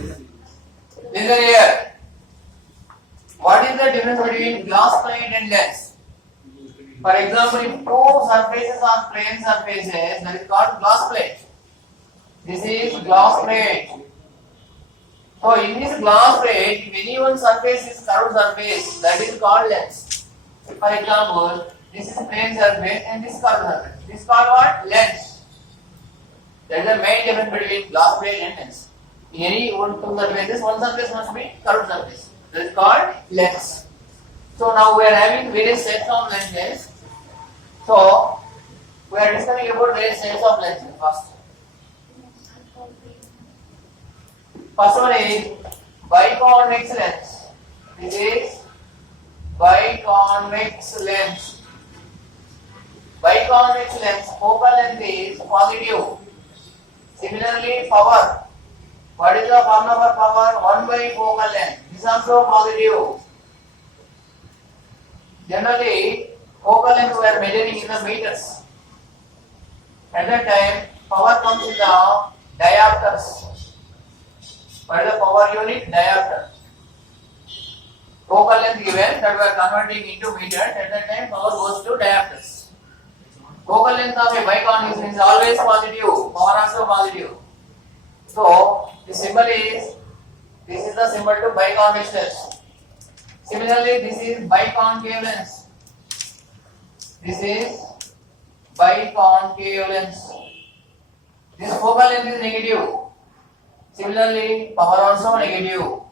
Listen here. What is the difference between glass plate and lens? For example, if two surfaces are plane surfaces, that is called glass plate. This is glass plate. So in this glass plate, if any one surface is curved surface, that is called lens. For example, this is plane surface and this curved surface. This is called what? Lens. That is the main difference between glass plate and lens. In any two surfaces, one surface must be curved surface. That is called lens. So now we are having various sets of lenses. So we are discussing about various sets of lenses first. First one is biconvex lens. This is biconvex lens. Biconvex lens, focal length is positive. Similarly, power. What is the formula for power? 1 by focal length. This is also positive. Generally, focal length we are measuring in the meters. At that time, power comes in the diopters. What is the power unit? Diopter. Focal length given that we are converting into meters. At that time, power goes to diopters. Focal length of a biconvex lens is always positive. Power also positive. So the symbol is, this is the symbol to biconvex lens. Similarly, this is biconcave lens. This is biconcave lens. This focal length is negative. Similarly, power also negative.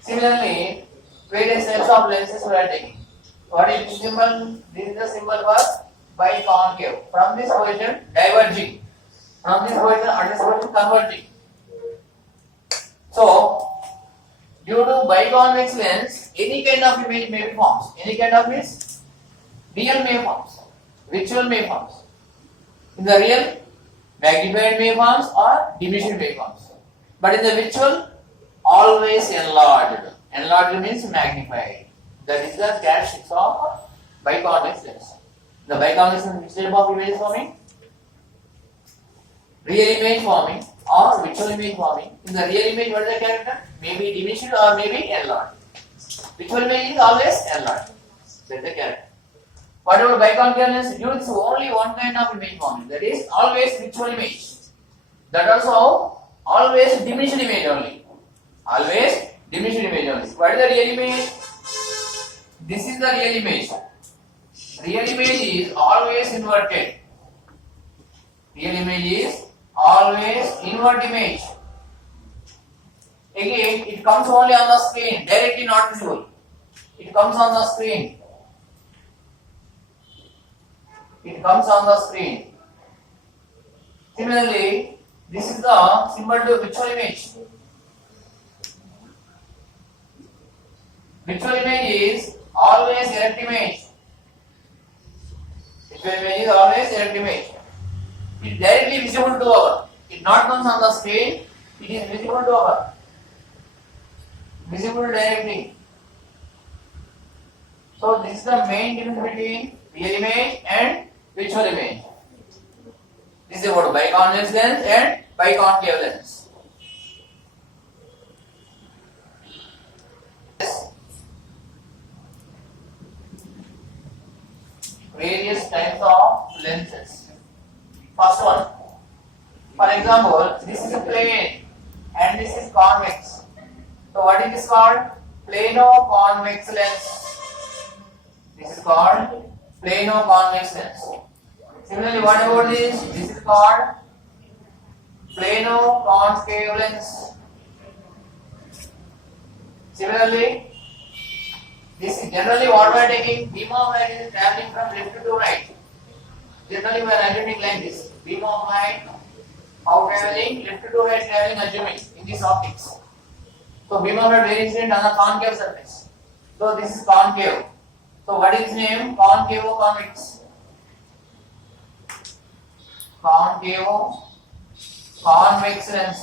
Similarly, various types of lenses we are taking. What is this symbol? This is the symbol for biconcave. From this position, diverging. From this position, at this position, converging. So, due to biconvex lens, any kind of image may be formed. Any kind of is real waveforms, virtual waveforms. In the real, magnified waveforms or diminished waveforms. But in the virtual, always enlarged. Enlarged means magnified. That is the characteristics of biconvex lens. The biconvex lens, which type of image is forming? Real image forming or virtual image forming. In the real image, what is the character? Maybe diminished or maybe enlarged. Virtual image is always enlarged. That is the character. What about biconcave lens? Due to only one kind of image forming. That is always virtual image. That also always diminished image only. Always diminished image only. What is the real image? This is the real image. Real image is always inverted. Real image is always invert image. Again, it comes only on the screen, directly not visible. It comes on the screen. It comes on the screen. Similarly, this is the symbol to virtual image. Virtual image is always erect image. Virtual image is always erect image. It is directly visible to our. It not comes on the screen. It is visible to our. Visible directly. So this is the main difference between real image and virtual image. This is about biconvex lens and biconcave lens. Various types of lenses. First one. For example, this is a plane and this is convex. So what is this called? Plano-convex lens. This is called plano-convex lens. Similarly, what about this? This is called plano-concave lens. Similarly, this is generally what we are taking. Beam of light is traveling from left to right. Generally, we are assuming like this. Beam of light, how traveling? Left to right traveling, assuming in this optics. So beam of light very incident on the concave surface. So this is concave. So what is its name? Concavo-convex. Concavo-convex lens.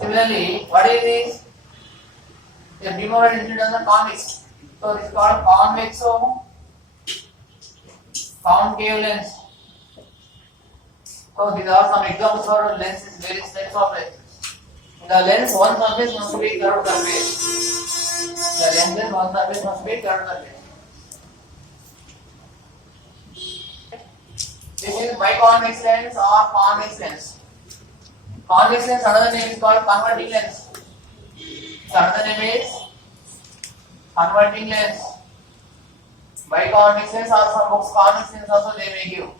Similarly, what is this? The beam of light incident on the convex. So this is called convexo-concave lens. So these are some examples for lenses, various types of lenses. the lens one surface must be curved surface. The lens one surface must be curved surface. This is biconvex lens or convex lens. Convex lens, another name is called converting lens. Another name is converting lens. Biconvex lens or some books convex lens also they may give.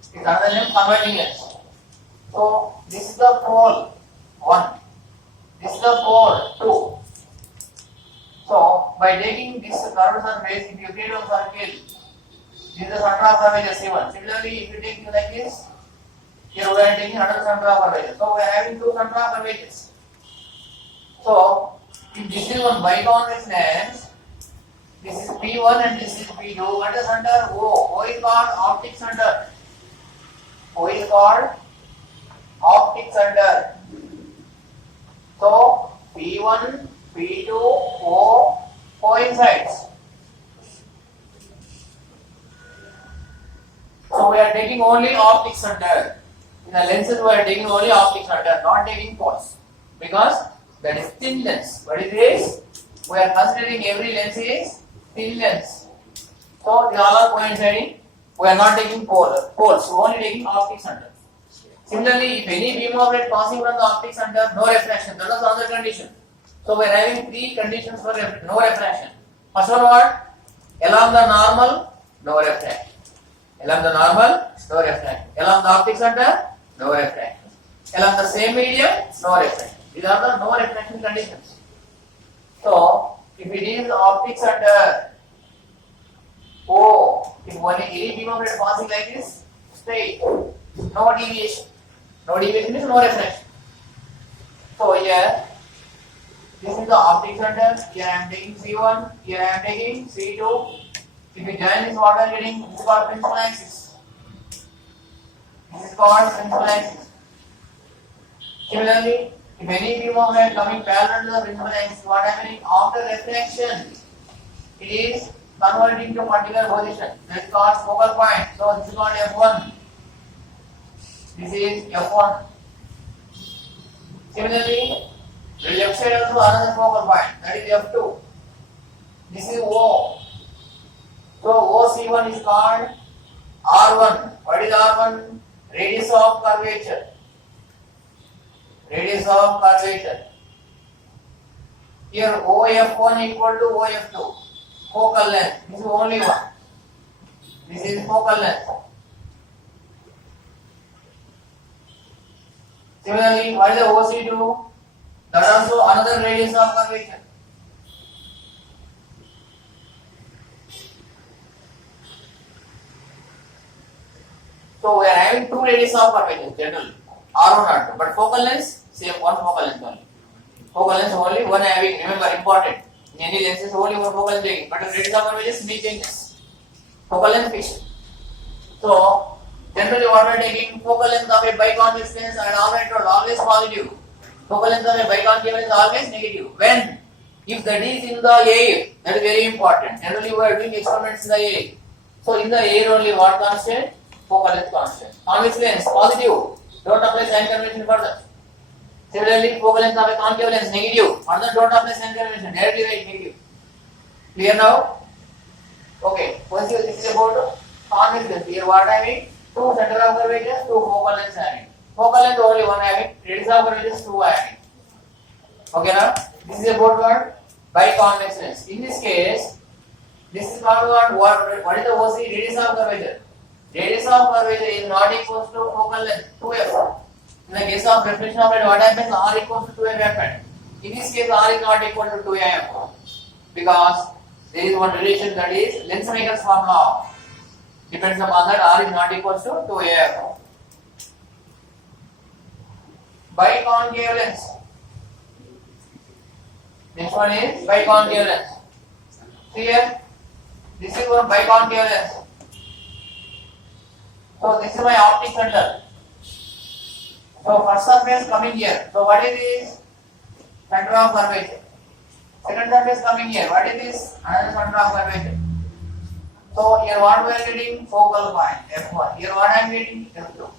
It's another name converting lens. So this is the pole 1. This is the pole 2. So by taking this curved surface, if you create a circle, this is the center of curvature C1. Similarly, if you take it like this, here we are taking another center of curvature. So we are having two center of curvatures. So if this is one biconvex lens, this is P1 and this is P2. What is the center? O. O is called optic center. O is called optic center. So P1, P2, O coincides. So we are taking only optic center. In the lenses we are taking only optic center, not taking poles. Because that is thin lens. What is this? We are considering every lens is thin lens. So they all are coinciding. We are not taking poles, we are only taking optic center. Similarly, if any beam of light passing from the optic center, no refraction. That is another condition. So we are having three conditions for no refraction. First one what? Along the normal, no refraction. Along the normal, no refraction. Along the optic center, no refraction. Along the same medium, no refraction. These are the no refraction conditions. So, if it is optic center O, if any beam of light passing like this, straight, no deviation. No deviation means no refraction. So here, this is the optic center. Here I am taking C1. Here I am taking C2. If you join this, what I am getting? This is called principal axis. This is called principal axis. Similarly, if any beam of light coming parallel to the principal axis, what I am getting? After reflection, it is converting to particular position. That is called focal point. So this is called F1. This is F1. Similarly, the left side also another focal point. That is F2. This is O. So OC1 is called R1. What is R1? Radius of curvature. Radius of curvature. Here OF1 equal to OF2. Focal length. This is only one. This is focal length. Similarly, what is the OC2? That is also another radius of curvature. So we are having two radius of curvature generally, R1 R2, but focal length same one focal length only. Focal length only one having. Remember, important. In any lenses only one focal length taking, but the radius of curvature may changes. Focal length fixed. So generally what we are taking, focal length of a biconvex lens and always positive. Focal length of a biconcave lens always negative. When? If that is in the air, that is very important. Generally we are doing experiments in the air. So in the air only what constant? Focal length constant. Convex lens positive. Don't apply sign convention further. Similarly, focal length of a concave lens negative. Further don't apply sign convention. Directly write negative. Clear now? Okay. Once you this is about convex lens. Here what I mean? Two center of curvature, two focal lengths having. Focal length only one having. Radius of curvature two having. Okay now? This is about what? Biconvex lens. In this case, this is called what is the OC? Radius of curvature. Radius of curvature is not equal to focal length 2f. In the case of reflection of light, what happens? R equals to 2f happened. In this case, R is not equal to 2f because there is one relation, that is lens maker's formula. Depends upon that, R is not equal to 2f. Biconcave lens. Next one is biconcave lens. Here, this is one biconcave lens. So this is my optic center. So first surface coming here. So what is this? Center of curvature. Second surface coming here. What is this? Another center of curvature. So here what we are getting? Focal point F1. Here what I am getting? F2.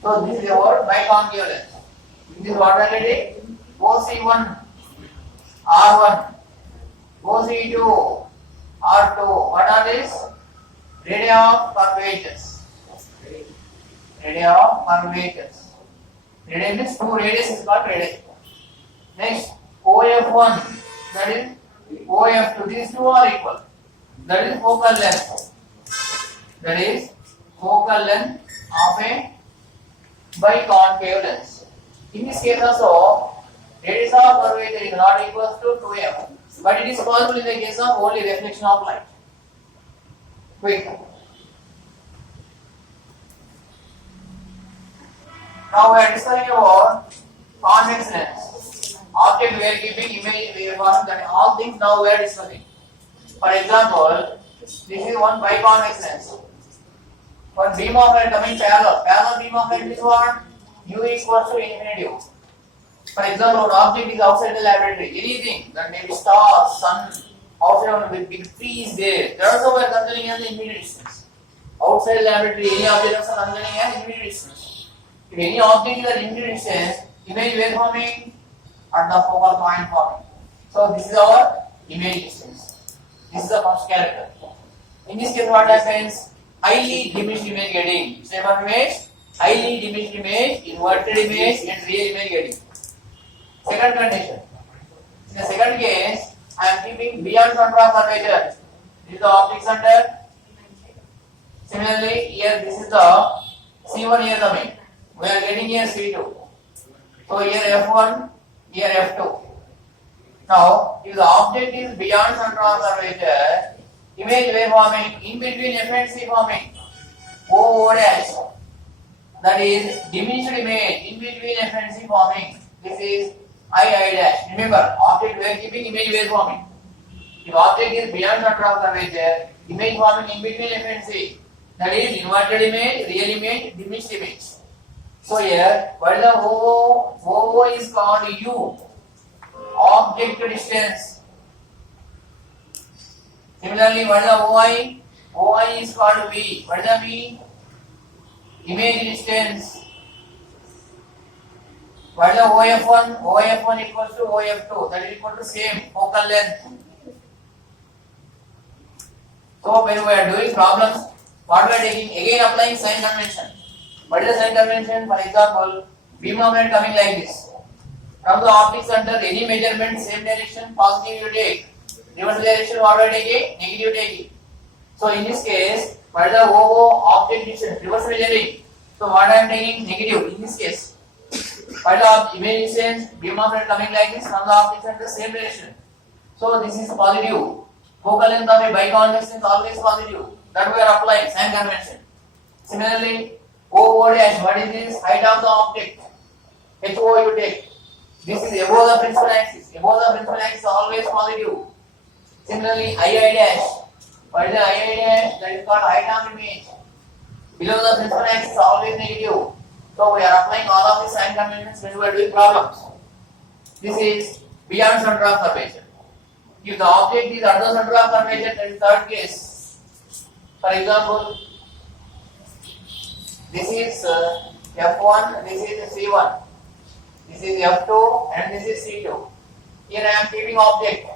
So this is about biconcave lens. This is what I am getting? OC1 R1, OC2 R2. What are these? Radii of curvatures. Radii of curvatures. Radii means two radius is called radii. Next, OF1, that is OF2. These two are equal. That is focal length. That is focal length of a biconcave lens. In this case also, radius of curvature is not equal to 2m, but it is possible in the case of only reflection of light. Quick. Now we are discussing about convex lens. Object we are keeping, image we are forming, that all things now we are discussing. For example, this is one biconvex lens. One beam of light coming parallel. Parallel beam of light is what? U equals to infinitive. For example, an object is outside the laboratory. Anything that may be stars, sun, outside with big trees there. That also we are considering as the immediate distance. Outside the laboratory, any object is considering as immediate distance. If any object is at immediate distance, image where forming? At the focal point forming. So this is our image distance. This is the first character. In this case, what happens? Highly diminished image getting. Type of image? Highly diminished image, inverted image, and real image getting. Second condition. In the second case, I am keeping beyond center of curvature. This is the optic center. Similarly, here this is the C1 here coming. We are getting here C2. So here F1, here F2. Now, if the object is beyond center of curvature, image wave forming in between F and C forming O dash, that is diminished image in between F and C forming. This is I dash. Remember, object we are keeping, image wave forming. If object is beyond center of curvature, image forming in between F and C, that is inverted image, real image, diminished image. So here, what is the O? O is called U, object distance. Similarly, what is the OI? OI is called V. What is the V? Image distance. What is the OF1? OF1 equals to OF2. That is equal to same focal length. So when we are doing problems, what we are taking? Again applying sign convention. What is the sign convention? For example, beam of light coming like this. From the optic center, any measurement, same direction, positive you take. Reverse direction, what we are taking? Negative taking. So in this case, what is the OO object distance? Reverse measuring. So what I am taking? Negative in this case. What is the image distance? Beam of light coming like this from the optic center, same direction. So this is positive. Focal length of a biconvex is always positive. That we are applying sign convention. Similarly, OO dash, what is this? Height of the object. HO you take. This is above the principal axis. Above the principal axis is always positive. Similarly, II dash. What is the II dash? That is called height of image. Below the principal axis is always negative. So we are applying all of these sign conventions when we are doing problems. This is beyond center of curvature. If the object is under center of curvature, that is third case. For example, this is F1, this is C1, this is F2, and this is C2. Here I am keeping object,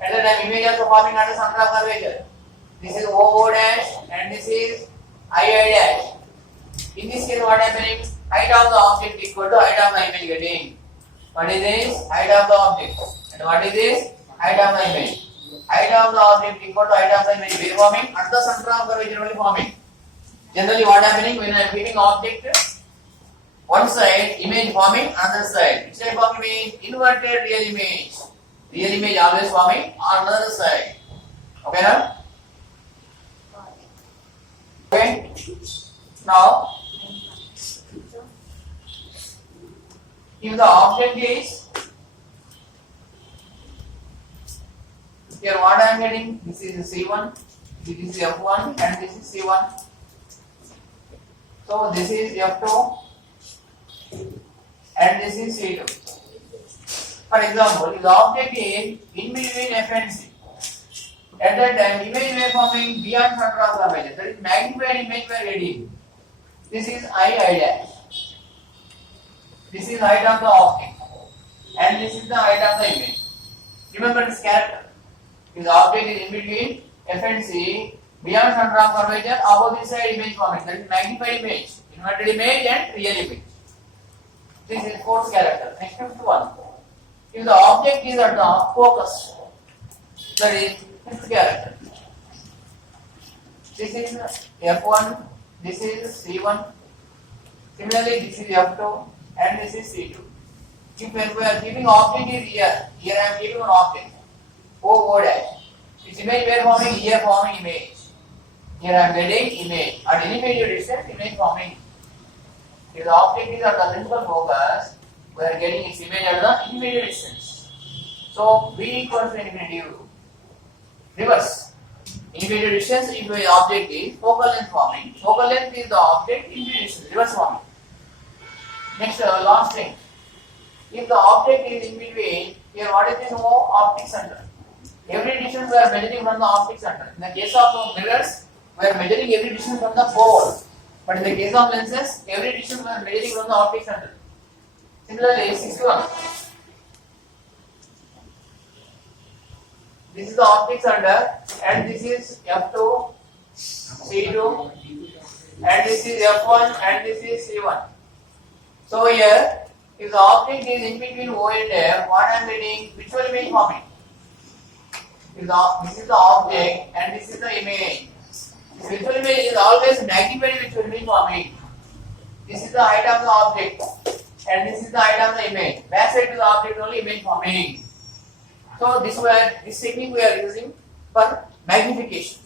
and then I am image also forming under center of curvature. This is OO dash, and this is II dash. In this case, what happening? Height of the object equal to height of the image getting. What is this? Height of the object. And what is this? Height of the image. Height of the object equal to height of the image. We are forming at the center of curvature only forming. Generally, what happening when I am keeping object one side, image forming another side. Which type of image? Inverted real image. Real image always forming on another side. Okay, now? Okay. Now, if the object is here, what I am getting? This is C1, this is F1, and this is C1. So this is F2, and this is C2. For example, if the object is in between F and C, at that time image wave forming beyond center of curvature, that is magnified image we are getting. This is II dash. This is height of the object, and and this is the height of the image. Remember this character. This object is in between F and C. Beyond center of curvature, opposite side image formation. That is magnified image, inverted image, and real image. This is fourth character. Next fifth one. If the object is at the focus, that is fifth character. This is F1, this is C1. Similarly, this is F2 and this is C2. If we are keeping object is here I am keeping an object, O dash. Its image where forming, here forming image. Here I am getting image. At any major distance, image forming. If the object is at the principal focus, we are getting its image at the immediate distance. So V equals to infinity. Reverse. Immediate distance if the object is focal length forming. Focal length is the object, immediate distance, reverse forming. Next, last thing. If the object is in between, here what is this O? Optic center. Every distance we are measuring from the optic center. In the case of mirrors, we are measuring every distance from the pole. But in the case of lenses, every distance we are measuring from the optic center. Similarly, 61. This is the optic center and this is F2, C2 and this is F1 and this is C1. So here, if the object is in between O and F, what I am getting? Visual image forming. This is the object and this is the image. This visual image is always magnified visual image forming. This is the height of the object and this is the height of the image. Back side to the object only image forming. So this technique we are using for magnification.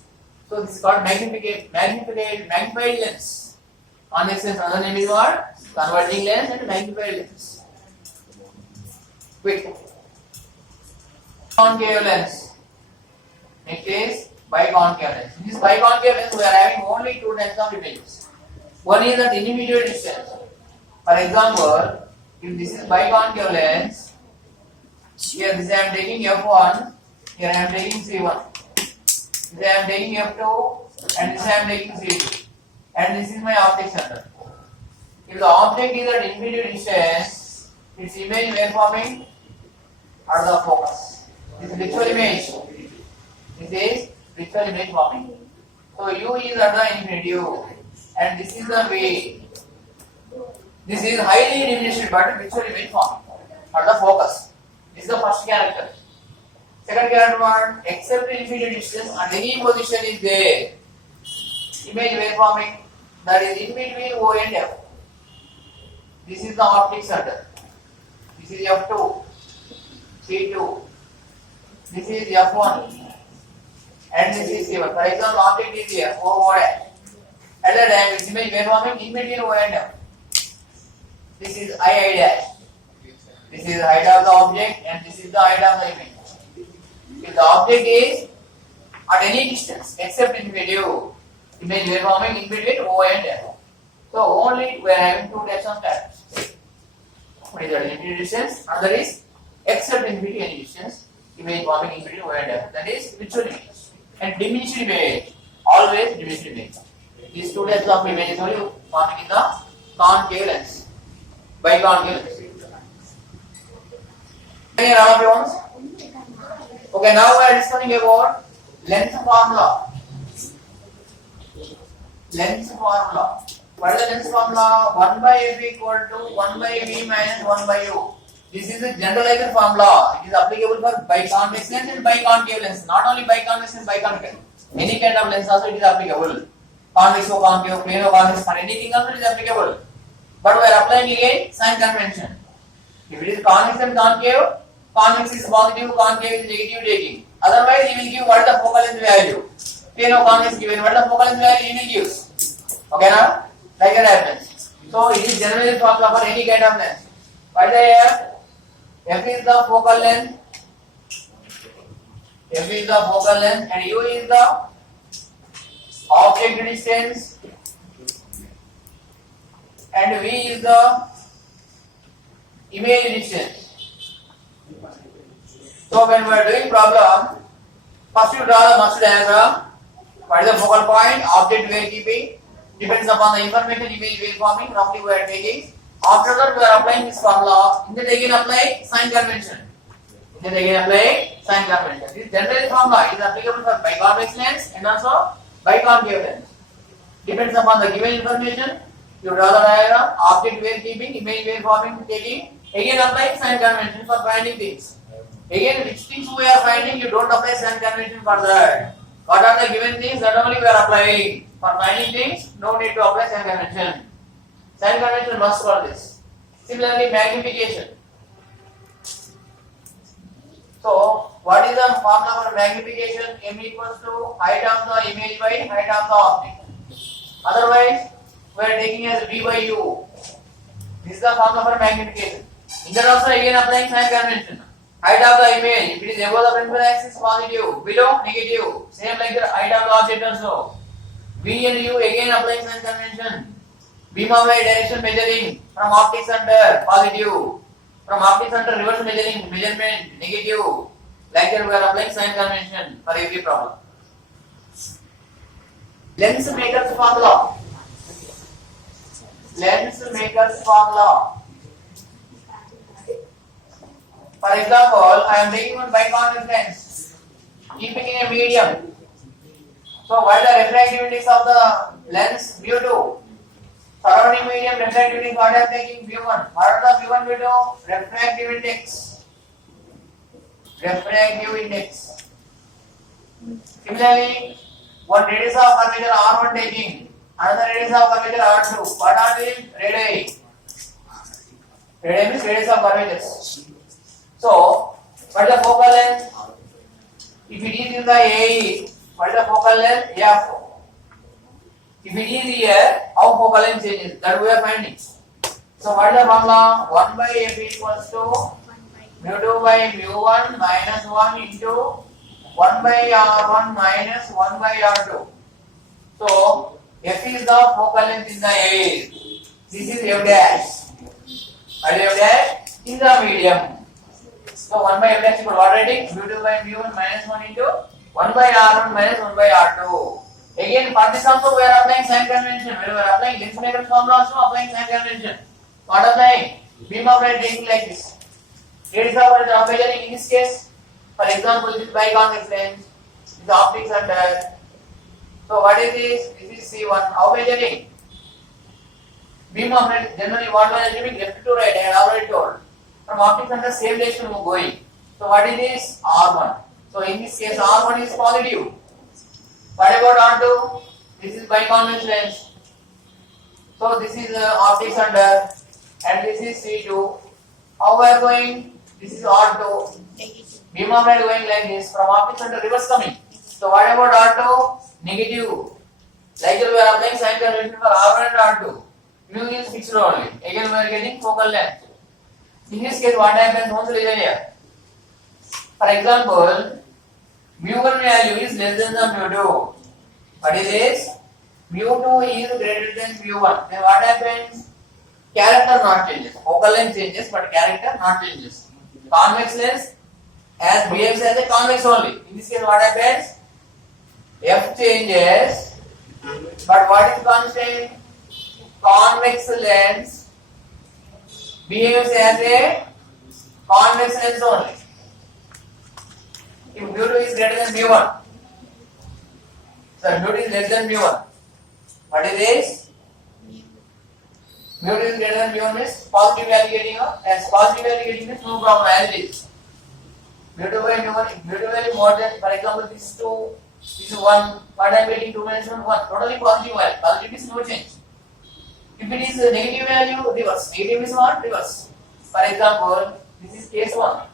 So this is called magnified lens. Convex lens, another name is what? Converging lens and magnified lens. Quick. Concave lens. Next is biconcave lens. In this biconcave lens, we are having only two types of images. One is at intermediate distance. For example, if this is biconcave lens, here this I am taking F1, here I am taking C1. This I am taking F2 and this I am taking C2. And this is my optic center. If the object is at intermediate distance, its image where forming at the focus. This is virtual image. This is virtual image forming. So U is at the infinitive and this is the way. This is highly diminished but virtual image forming at the focus. This is the first character. Second character one, except infinite distance and any position is there. Image where forming, that is in between O and F. This is the optic center. This is F2, C2. This is F1 and this is C1. For example, object is here, O dash. At that time, its image where forming in between O and F. This is I dash. This is the height of the object and this is the height of the image. If the object is at any distance except infinitive, image we are forming in between O and F. So only we are having two types of characters. One is at infinite distance, another is except infinity any distance, image forming in between O and F. That is virtual image. And diminished image, always diminished image. These two types of images only forming in the concave lens, biconcave lens. Any other ones? Okay, now we are discussing about lens formula. Lens formula. What is the lens formula? 1 by f equal to 1 by v minus 1 by u. This is a generalized formula. It is applicable for biconvex lens and biconcave lens. Not only biconvex and biconcave. Any kind of lens also it is applicable. Convex or concave, plano convex, for anything also it is applicable. But we are applying again sign convention. If it is convex and concave, convex is positive, concave is negative taking. Otherwise, he will give what is the focal length value. Plano convex given, what is the focal length value he will give. Okay now? Like that happens. So it is generally formula for any kind of lens. What is the F? F is the focal length. F is the focal length and U is the object distance and V is the image distance. So when we are doing problem, first you draw the master diagram. What is the focal point? Object we are keeping. Depends upon the information image we are forming. Roughly we are taking After that, we are applying this formula. In that again apply sign convention. In that again apply sign convention. This general formula is applicable for biconvex lens and also biconcave lens. Depends upon the given information. You draw the diagram, object where keeping, image where forming, taking. Again apply sign convention for finding things. Again, which things we are finding, you don't apply sign convention for that. What are the given things that only we are applying? For finding things, no need to apply sign convention. Sign convention must for this. Similarly, magnification. So, what is the formula for magnification? M equals to height of the image by height of the object. Otherwise, we are taking as V by U. This is the formula for magnification. In that also again applying sign convention. Height of the image, if it is above the principal axis, positive, below, negative. Same like the height of the object also. V and U again applying sign convention. Beam of light direction measuring from optics under, positive. From optics under reverse measuring, measurement, negative. Like that we are applying sign convention for every problem. Lens maker's formula. Lens maker's formula. For example, I am taking one biconvex lens, keeping in a medium. So, what is the refractive index of the lens? mu2. Surrounding medium refractive index, what I am taking? mu1. What are the mu1, mu2? Refractive index. Refractive index. Similarly, one radius of curvature R1 taking, another radius of curvature R2. What are these? Radii. Radii means radius of curvature. So, what is the focal length? If it is in the AE, what is the focal length? F. If it is here, how focal length changes? That we are finding. So, what is the formula? 1 by F equals to mu2 by mu1 minus 1 into 1 by R1 minus 1 by R2. So, F is the focal length in the AE. This is F dash. What is F dash? In the medium. So 1 by F dash equal what writing? mu2 by mu1 minus 1 into 1 by R1 minus 1 by R2. Again, for this also we are applying sign convention. When we are applying lens maker's formula also applying sign convention. What applying? Beam of light taking like this. Here is our measuring in this case. For example, this biconvex lens, this optics under. So what is this? This is C1. How measuring? Beam of light generally what we are assuming left to right. I had already told. From optics under same direction we are going. So what is this? R1. So in this case R1 is positive. What about R2? This is biconvex lens. So this is optics under and this is C2. How we are going? This is R2. Beam of light going like this from optics under reverse coming. So what about R2? Negative. Like we are applying sign convention for R1 and R2. Mu is fixed only. Again we are getting focal length. In this case, what happens? Once listen here. For example, mu1 value is less than the mu2. What is this? mu2 is greater than mu1. Then what happens? Character not changes. Focal length changes, but character not changes. Convex lens as behaves as a convex only. In this case, what happens? F changes, but what is constant? Convex lens behaves as a convex lens only. If mu2 is greater than mu1, so mu2 is less than mu1. What is this? Mu2 is greater than mu1 means positive value getting up. As positive value getting means no problem as it is. Mu2 by mu1, if mu2 value more than, for example, this is 2, this is 1, what I am getting 2 minus 1, 1. Totally positive value. Positive is no change. If it is a negative value, reverse. Negative is what? Reverse. For example, this is case 1.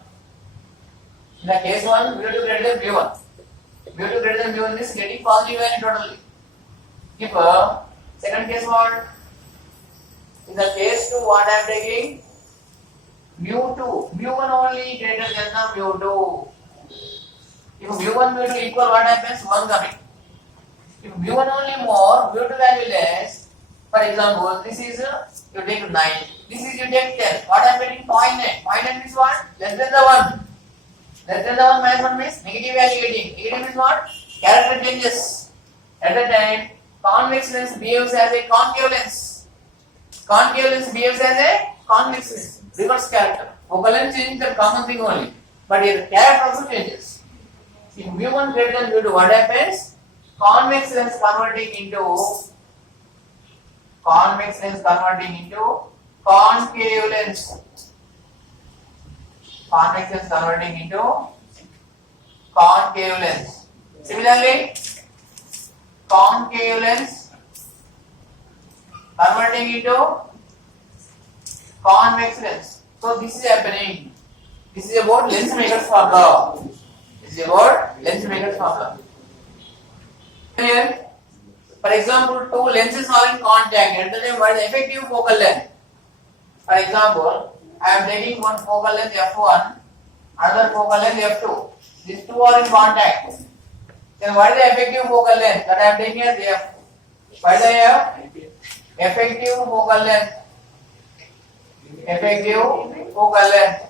In the case 1, mu2 greater than mu1. mu2 greater than mu1 is getting positive value totally. If second case what? In the case 2, what I am taking? mu2. mu1 only greater than the mu2. If mu1 mu2 equal, what happens? 1 coming. If mu1 only more, mu2 value less. For example, this is you take 9. This is you take 10. What I am getting? 0.9. 0.9 means what? Less than the 1. Less than the 1 minus 1 means negative value getting. Negative means what? Character changes. At the time, convex lens behaves as a concave lens. Concave lens behaves as a convex lens, reverse character. Focal length changes the common thing only, but your character also changes. If mu1 greater than mu2, what happens? Convex lens converting into concave lens. Convex lens converting into concave lens. Similarly, concave lens converting into convex lens. So this is happening. This is about lens maker's formula. This is about lens maker's formula. Here, for example, two lenses are in contact. At the time, what is the effective focal length? For example, I am taking one focal length f1, another focal length f2. These two are in contact. Then what is the effective focal length that I am taking as f? What is the f? Effective focal length. Effective focal length.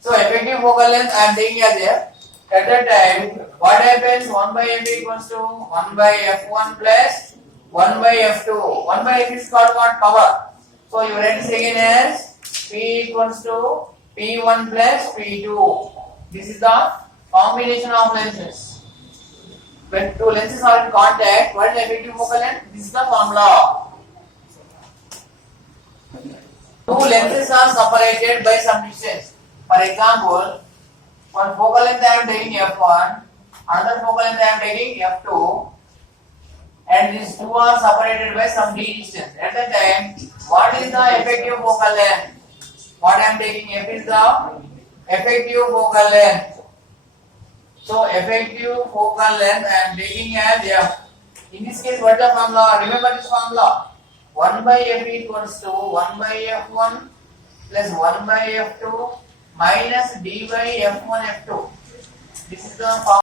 So effective focal length I am taking as f. At that time, what happens? 1 by f equals to 1 by f1 plus 1 by f2. 1 by f is called what? Power. So you write this again as p equals to p1 plus p2. This is the combination of lenses. When two lenses are in contact, what is the effective focal length? This is the formula. Two lenses are separated by some distance. For example, one focal length I am taking f1, another focal length I am taking f2, and these two are separated by some d distance. At that time, what is the effective focal length? What I am taking f is the effective focal length. So effective focal length I am taking as f. In this case, what is the formula? Remember this formula. 1 by f equals to 1 by f1 plus 1 by f2 minus d by f1 f2. This is the formula.